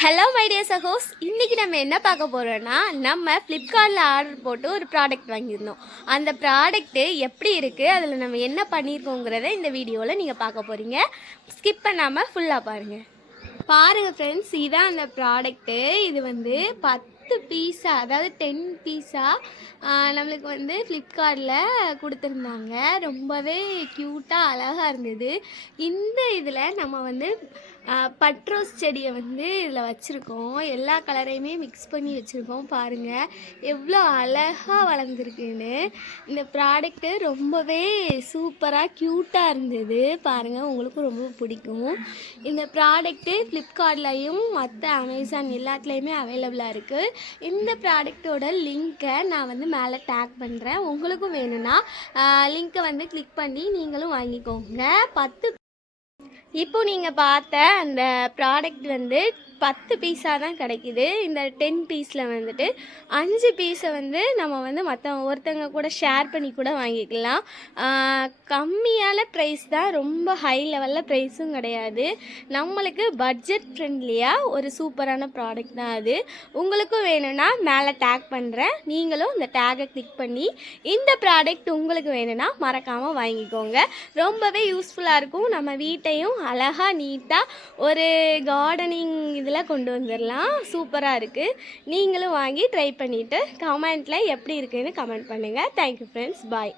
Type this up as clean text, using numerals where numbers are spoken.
Hello my dear சகோஸ், இன்றைக்கி நம்ம என்ன பார்க்க போகிறோன்னா, நம்ம ஃப்ளிப்கார்ட்டில் ஆர்டர் போட்டு ஒரு ப்ராடக்ட் வாங்கியிருந்தோம். அந்த ப்ராடக்ட்டு எப்படி இருக்குது, அதில் நம்ம என்ன பண்ணியிருக்கோங்கிறத இந்த வீடியோவில் நீங்கள் பார்க்க போகிறீங்க. ஸ்கிப் பண்ணாமல் ஃபுல்லாக பாருங்கள் ஃப்ரெண்ட்ஸ். இதுதான் அந்த ப்ராடக்ட்டு. இது வந்து 10 பீஸா, அதாவது 10 பீஸா நம்மளுக்கு வந்து ஃப்ளிப்கார்ட்டில் கொடுத்துருந்தாங்க. ரொம்பவே க்யூட்டாக அழகாக இருந்தது. இந்த இதில் நம்ம வந்து பட்ரோஸ் செடியை வந்து இதில் வச்சுருக்கோம். எல்லா கலரையுமே மிக்ஸ் பண்ணி வச்சுருக்கோம். பாருங்கள் எவ்வளோ அழகாக வளர்ந்துருக்குன்னு. இந்த ப்ராடக்ட்டு ரொம்பவே சூப்பராக க்யூட்டாக இருந்தது. பாருங்கள், உங்களுக்கும் ரொம்ப பிடிக்கும். இந்த ப்ராடக்ட்டு ஃப்ளிப்கார்ட்லேயும் மற்ற அமேசான் எல்லாத்துலேயுமே அவைலபிளாக இருக்குது. இந்த ப்ராடக்டோட லிங்க்கை நான் வந்து மேலே டேக் பண்ணுறேன். உங்களுக்கும் வேணும்னா லிங்க்கை வந்து கிளிக் பண்ணி நீங்களும் வாங்கிக்கோங்க. இப்போ நீங்கள் பார்த்த அந்த ப்ராடக்ட் வந்து 10 பீஸாக தான் கிடைக்கிது. இந்த 10 பீஸில் வந்துட்டு 5 பீஸை வந்து நம்ம வந்து ஒருத்தங்க கூட ஷேர் பண்ணி கூட வாங்கிக்கலாம். கம்மியான ப்ரைஸ் தான், ரொம்ப ஹை லெவலில் ப்ரைஸும் கிடையாது. நம்மளுக்கு பட்ஜெட் ஃப்ரெண்ட்லியாக ஒரு சூப்பரான ப்ராடக்ட் தான் அது. உங்களுக்கும் வேணும்னா மேலே டேக் பண்ணுறேன். நீங்களும் இந்த டேகை கிளிக் பண்ணி இந்த ப்ராடக்ட் உங்களுக்கு வேணும்னா மறக்காமல் வாங்கிக்கோங்க. ரொம்பவே யூஸ்ஃபுல்லாக இருக்கும். நம்ம வீட்டையும் அழகாக நீட்டாக ஒரு கார்டனிங் இதில் கொண்டு வந்துடலாம். சூப்பராக இருக்குது. நீங்களும் வாங்கி ட்ரை பண்ணிவிட்டு கமெண்ட்டில் எப்படி இருக்குன்னு கமெண்ட் பண்ணுங்கள். Thank you friends. பாய்.